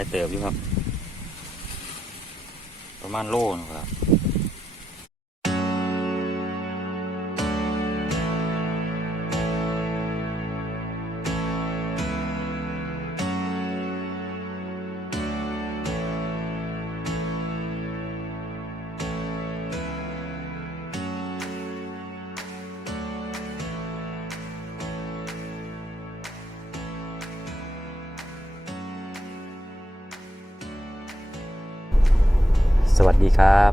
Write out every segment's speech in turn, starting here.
ลายเติบอยู่ครับ ประมาณโลนึงครับ สวัสดีครับ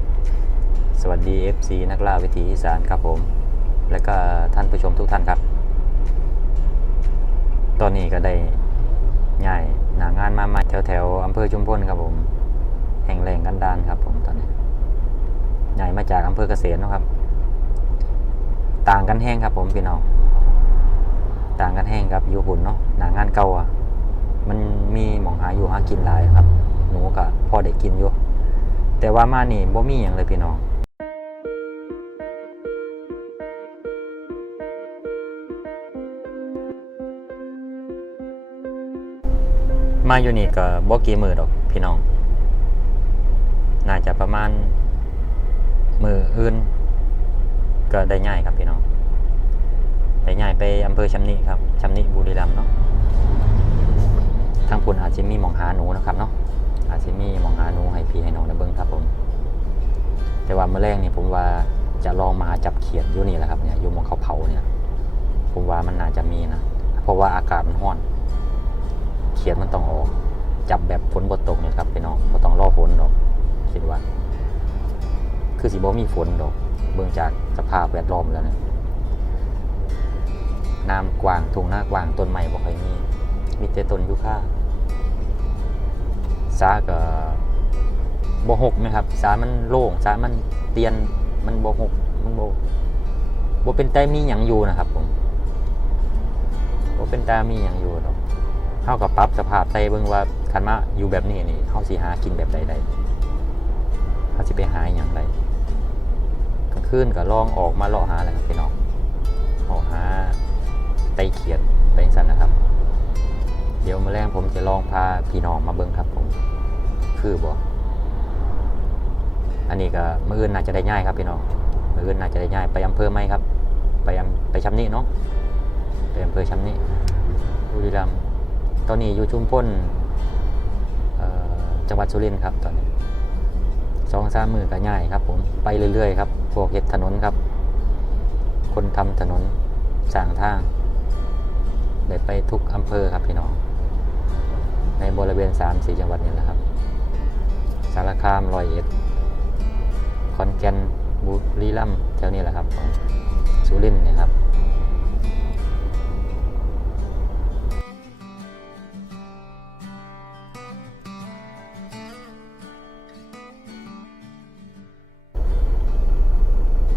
สวัสดี FC นักล่าวิถีอีสานครับผม และก็ท่านผู้ชมทุกท่านครับ ตอนนี้ก็ได้ย้ายหนางานมาใหม่แถวแถวๆอำเภอชุมพลครับผม แห่งแรงกันดานครับผมตอนนี้ย้ายมาจากอำเภอเกษตรนะครับ ต่างกันแห้งครับผมพี่น้องต่างกันแห้งครับอยู่หุ่นเนาะหนางานเก่าอะมันมีหมองหาอยู่หากินหลายครับ หนูก็พอได้กินอยู่ แต่ว่ามานี่บ่มีหยังเลยพี่น้องมาอยู่นี่ก็บ่กี่มือดอกพี่น้อง น่าจะประมาณมืออื่น ก็ได้ง่ายครับพี่น้องได้ง่ายไปอำเภอชำนิครับชำนิบุรีรัมย์เนาะทางพุ่นอาจจะมีหมองหาหนูนะครับเนาะ อาจจะมีมองหาหนูให้พี่ให้น้องได้เบิ่งครับผม แต่ว่าเมื่อแรกนี่ผมว่าจะลองมาจับเขียดอยู่นี่แหละครับเนี่ยอยู่มองเขาเผาเนี่ย ผมว่ามันน่าจะมีนะ เพราะว่าอากาศมันร้อน เขียดมันต้องออกจับแบบฝนบดตกเนี่ยครับพี่น้องบ่ต้องรอฝนดอก คิดว่า คือสิบ่มีฝนดอก เบื้องจากสภาพแวดล้อมแล้วเนี่ยน้ำกว้างทุ่งหน้ากว้างต้นไม้บ่ค่อยมี มีแต่ต้นยูคา สาก็บ่หกไหมครับสามันโล่งสามันเตียนมันบ่หกมันบ่บ่เป็นแต่มีหยังอยู่นะครับผมบ่เป็นแต่มีหยังอยู่ดอกเฮากับปรับสภาพใส่เบิ่งว่าคันมาอยู่แบบนี้นี่เฮาสิหากินแบบใดได้เฮาสิไปหาหยังได้กลางคืนก็ลองออกมาเลาะหาแหละครับพี่น้องออกหาไตเขียดไปจังซั่นนะครับ เดี๋ยวมาแรงผมจะลองพาพี่น้องมาเบิ่งครับ คือบ่อันนี้ก็มื่ออื่นน่าจะได้ง่ายครับพี่น้องมื่ออื่นน่าจะได้ง่าย ไปอำเภอไหมครับ ไปอำไปชำนิเนาะไปอำเภอชำนิบุรีรัมย์ตอนนี้อยู่ชุมพลเอ่อจังหวัดสุรินทร์ครับตอนนี้สองสามมือก็ง่ายครับ ผมไปเรื่อยๆครับพวกเห็ดถนนครับ คนทำถนนสร้างทางได้ไปทุกอำเภอครับพี่น้อง ในบริเวณ3 4จังหวัดนี่แหละครับารคามร้อยเอ็ดขอนแก่นบุรีรัมย์แถวนี้แหละครับของสุรินทร์เนี่ยครับ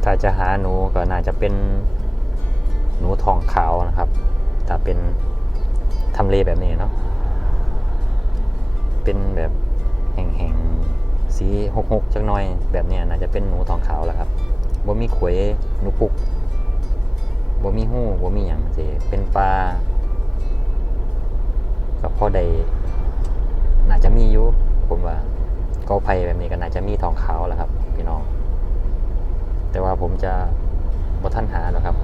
ถ้าจะหาหนูก็น่าจะเป็นหนูทองขาวนะครับถ้าเป็นทำเลแบบนี้เนาะเป็นแบบ แห่งๆสีหกหกๆจักหน่อย แบบเนี้ยน่าจะเป็นหนูทองขาวแหละครับบ่มีขวยหนูปุกบ่มีหู้บ่มีหยังสิเป็นปลาก็พอได้น่าจะมีอยู่ผมว่ากอไผ่แบบนี้ก็น่าจะมีทองขาวแหละครับ พี่น้อง แต่ว่าผมจะบ่ท่านหาหรอกครับ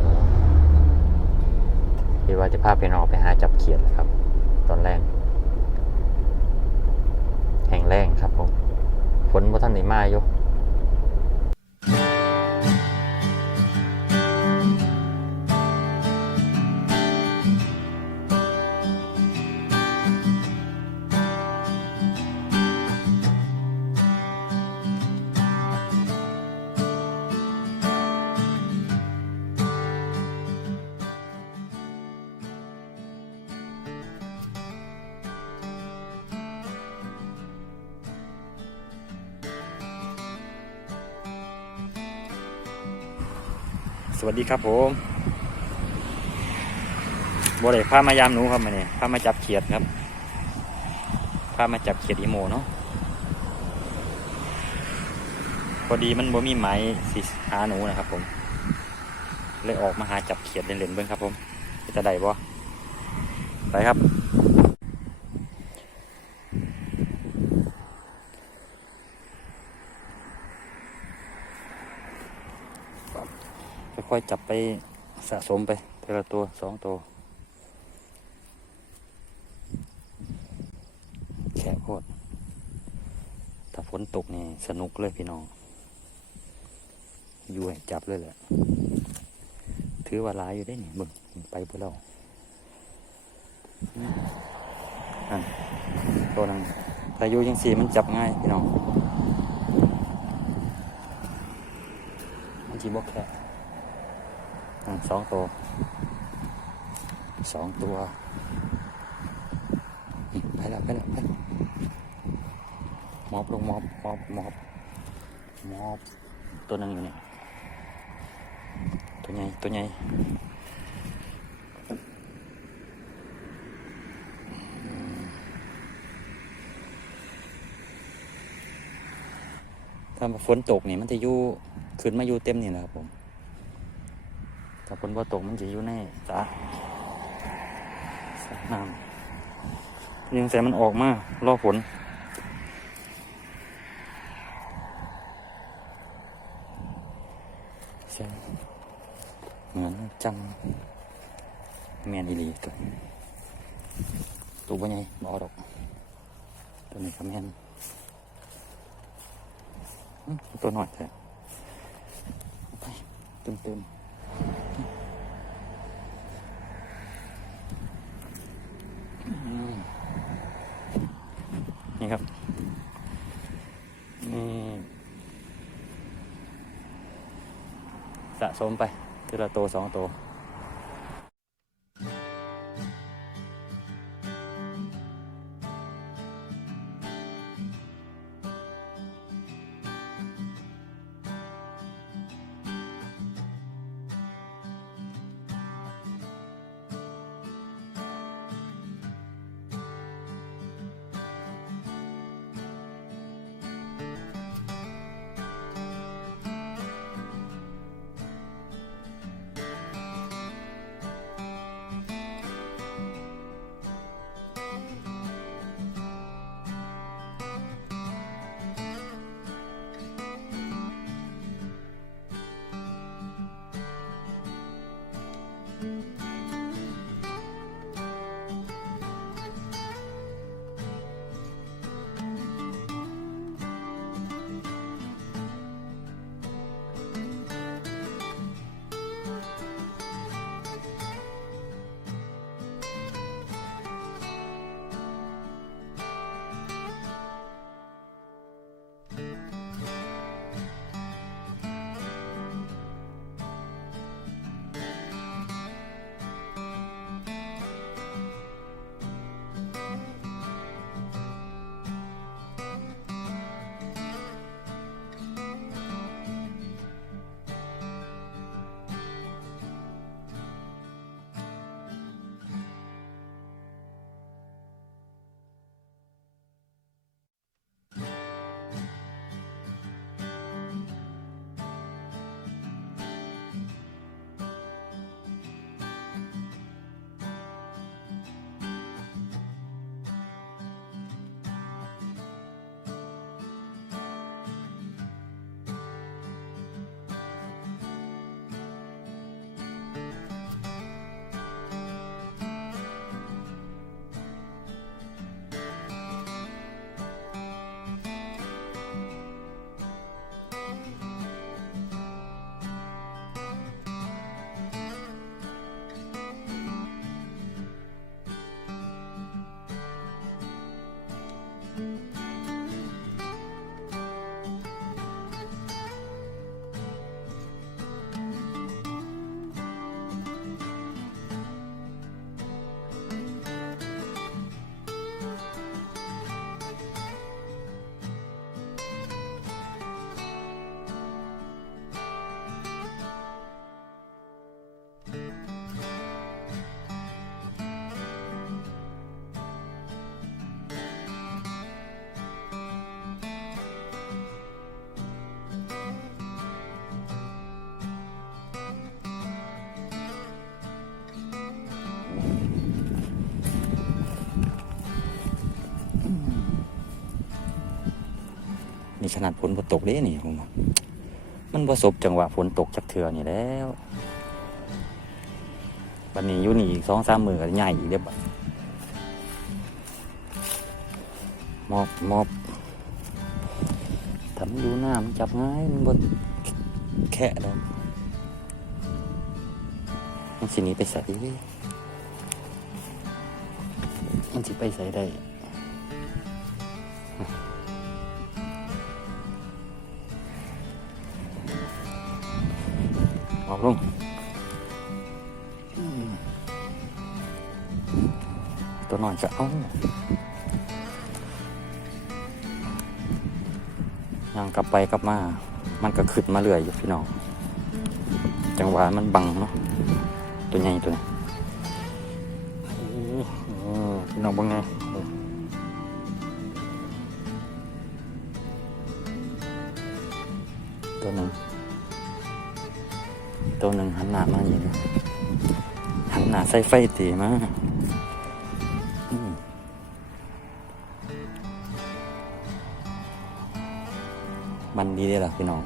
คิดว่าจะพาพี่น้องไปหาจับเขียดแหละครับ ตอนแรก แห่งแรงครับผม ฝนบ่ท่านได้ มาอยู่ สวัสดีครับผมบ่ได้พามายามหนูครับมาเนี่ยพามาจับเขียดครับพามาจับเขียดอีโมเนาะพอดีมันบ่มีไม้สิหาหนูนะครับ ผม เลยออกมาหาจับเขียดเล่นๆเบิ่งครับ ผมจะได้บ่ไปครับ ค่อยๆจับไปสะสมไปทีละตัวสองตัวแค่โคตรถ้าฝนตกนี่สนุกเลยพี่น้องอยู่ให้จับเลยแหละถือว่าลายอยู่ได้นี่เบิ่งไปเพื่อเราอันตัวนั้นถ้าอยู่ยังสีมันจับง่ายพี่น้องมันจีบกแค่ สองตัวสองตัวอืมไปแล้วไปแล้วไปแล้วมอบลงมอบมอบมอบมอบตัวหนึงอยู่นี่ตัวใหญ่ตัวใหญ่ถ้าฝนตกนี่มันจะอยู่ขึ้นมาอยู่เต็มนี่แหละครับผม ถ้าฝนบ่ตกมันจะอยู่ในสระสระน้ำยังใส่มันออกมารอฝนใช่เหมือนจังแมนอีลีตัวตัวบ่ใหญ่บ่เอดอก ตัวนี้ก็แมนตัวหน่อยแท้เอาไปเติมเติมๆ นี่ครับนี่สะสมไปทีละโตสองโต นี่ขนาดฝนบ่ตกเด้นี่ผมมันประสบจังหวะฝนตกจากเถื่อนี่แล้ววันนี้อยู่นี่อีกสองสามมือใหญ่เรียบอยมอบมอบทำดูหน้ามันจับง่ายมันบนแค่ดอกมันสินี้ไปใส่มันสิไปใส่ได้ ตัวหน่อยจะเอย่างกลับไปกลับมา มันก็ขึ้นมาเรื่อยอยู่พี่น้อง จังหวะมันบังเนาะ ตัวใหญ่ตัวนี้พี่น้องเบังไงตัวหนึ่ง ตัวหนึ่งหันหน้ามาอย่างนี้หันหน้าใส่ไฟตีมา นดีเลยล่ะพี่น้อง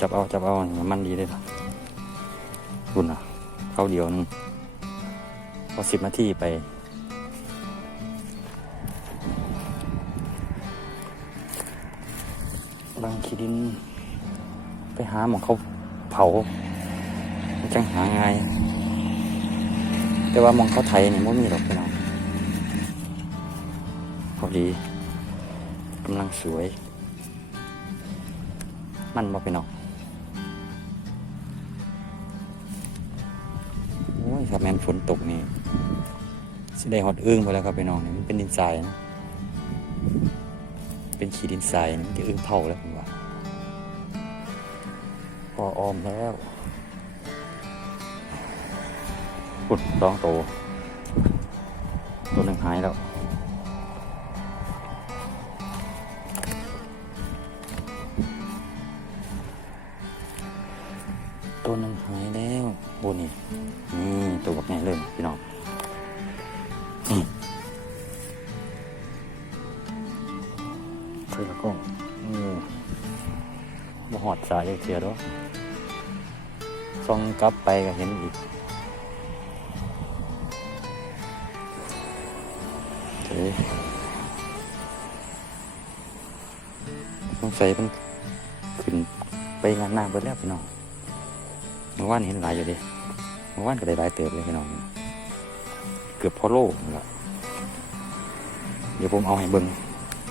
จับเอาจับเอาอย่างนี้มันดีเลยล่ะคุณอะ เข้าเดียวนึงพอสิบนาทีไปบางขีดิน ไปหาหมองเขาเผามันจังหาง่ายแต่ว่าหมองเขาไทยเนี่ยไม่มีหรอกพี่น้อง พอดีกำลังสวย มันบ่พี่น้องโอ้ยครับแม่นฝนตกนี่สิได้ฮอดอึ้งไปแล้วครับพี่น้องนี่มันเป็นดินทรายนะเป็นขี้ดินทรายนี่มันจะอึ้งเผาแล้วผมว่าพอออมแล้วปุดสองโตตัวหนึ่งหายแล้ว แล้วบนนี่นี่ตัวแบบนี้เลยพี่น้องนี่ใส่ละก้องโอ้บ่หอดสายเสียด้วยส่องกลับไปก็เห็นอีกเฮ้ยสงสัยมันขึ้นไปงานหน้าเบิดแล้วพี่น้อง เมื่อวานเห็นหลายอยู่ดิเมื่อวานก็ได้หลายเติบเลยพี่น้อง เกือบพอโลนั่นละเดี๋ยวผมเอาให้เบิ้ง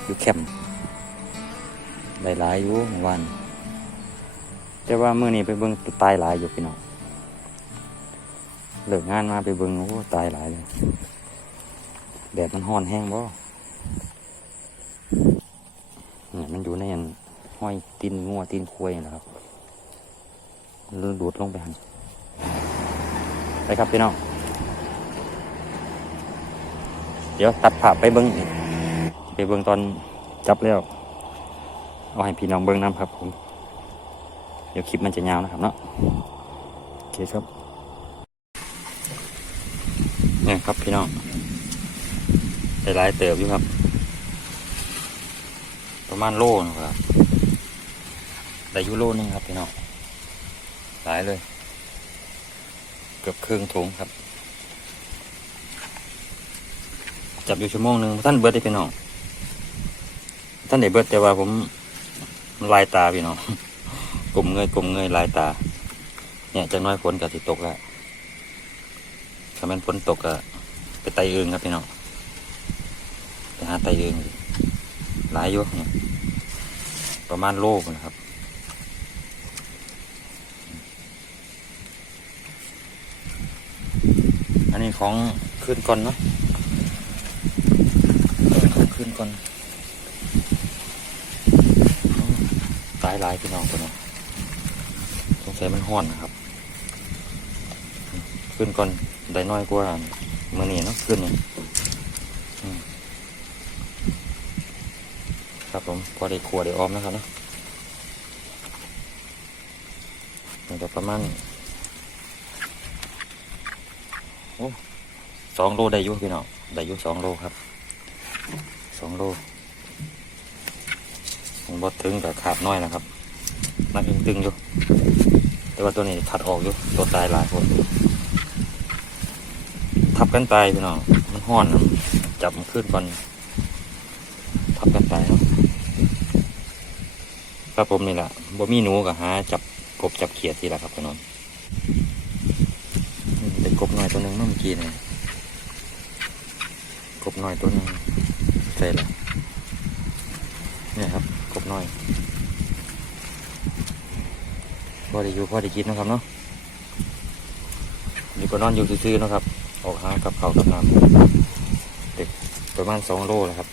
อยู่แคมป์ได้หลายอยู่เมื่อวานแต่ว่าเมื่อนี้ไปเบิ้งตายหลายอยู่พี่น้องเลิกงานมาไปเบิ้งโอ้ตายหลายเลยแดดมันห้อนแห้งบ่เนี่ยมันอยู่ในอันห้อยตีนงัวตีนควยนะครับ ดูดลงไปหันไปครับพี่น้อง เดี๋ยวตัดภาไปเบิ้งอีกไปเบิ้งตอนจับแล้ว เอาให้พี่น้องเบิ้งน้ำครับผม เดี๋ยวคลิปมันจะยาวนะครับเนาะ โอเคครับ เนี่ยครับพี่น้องได้หลายเติบอยู่ครับ ประมาณโลนะครับได้ยูโลนึงครับพี่น้อง หลายเลย เกือบครึ่งถุงครับ จับอยู่ชั่วโมงหนึ่งท่านเบิร์ดได้พี่น้องท่านได้เบิร์ดแต่ว่าผมลายตาพี่น้องกลมเงยกลมเงยลายตา เนี่ยจะน้อยฝนกับสิตกแล้วถ้ามันฝนตกก็ไปไตเอิงครับพี่น้องไปหาไตเอิงหลายยู่เนี่ยประมาณโลกนะครับีของขึ้นก่อนเนาะขึ้นก่อนตายหลายพี่น้องตัวนี้สงสัยมันห้อนนะครับ ขึ้นก่อนได้น้อยกว่าเมื่อนี้เนาะขึ้นนี่อืมครับผมพอได้ครัวได้ออมนะครับเนาะมันจะประมาณ สองโลได้ยุพี่น้องได้ยุสองโลครับสองโลผมบดถึงกับขาดน้อยนะครับมันักตึงอยู่แต่ว่าตัวนี้ถัดออกอยู่ตัวตายหลายคนทับกันตายพี่น้องมันห้อนจับมันขึ้นก่อนทับกันตายเนาะครับผมนี่แหละบ่มีหนูกับหาจับกบจับเขียดทีละครับพี่น้อง กบหน้อยตัวหนึ่งเมื่อกี้เนี่ยกบหน้อยตัวหนึ่งใส่ละเนี่ยครับกบหน้อยพอได้อยู่พอได้กินนะครับเนาะนี่ก็นอนอยู่ซื่อๆนะครับ ออกหากับเขากับน้ำเด็กประมาณสองโลแล้วครับ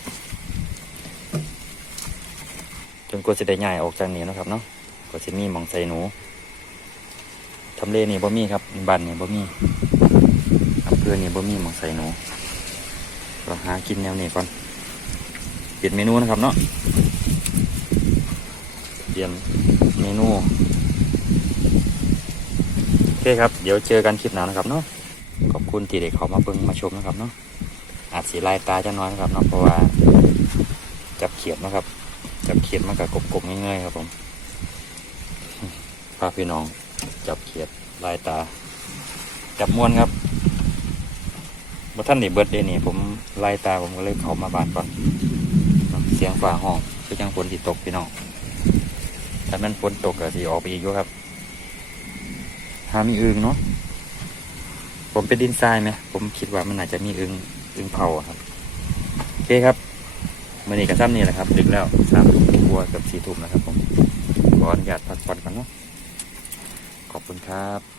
จนกว่าจะได้ใหญ่ออกจากนี้นะครับเนาะก็จะมีมองใส่หนูำเลนี่บ่มีครับบ้านนี่บ่มีอำเภอนี่บ่มีหมองใส่หนูเราหากินแนวนี้ก่อนเปลี่ยนเมนูนะครับเนาะเปลี่ยนเมนูโอเคครับเดี๋ยวเจอกันคลิปหน้านะครับเนาะขอบคุณที่เด็กเขามาเบิ่งมาชมนะครับเนาะอาจสีลายตาจะน้อยนะครับเนาะเพราะว่าจับเขียดนะครับ จับเขียดมากับกบๆง่ายๆครับผมพาพี่น้อง จับเขียดลายตา จับมวนครับบ่ท่านนี่เบิดเดนี่ผมลายตาผมก็เลยเขามาบานก่อนเสียงฝ่าห้องคือจังฝนที่ตกพี่น้องถ้ามันฝนตกก็สิออกไปอีกอยู่ครับ หามีอึงเนาะผมเป็นดินทรายไหมผมคิดว่ามันอาจจะมีอึงอึงเผาครับโอเคครับมื่อนี้กับซ้ำนี่แหละครับ ดึกแล้วสามทุ่มกว่ากับสี่ทุ่มแล้วครับผมขออนุญาตพักผ่อนก่อนเนาะ ขอบคุณครับ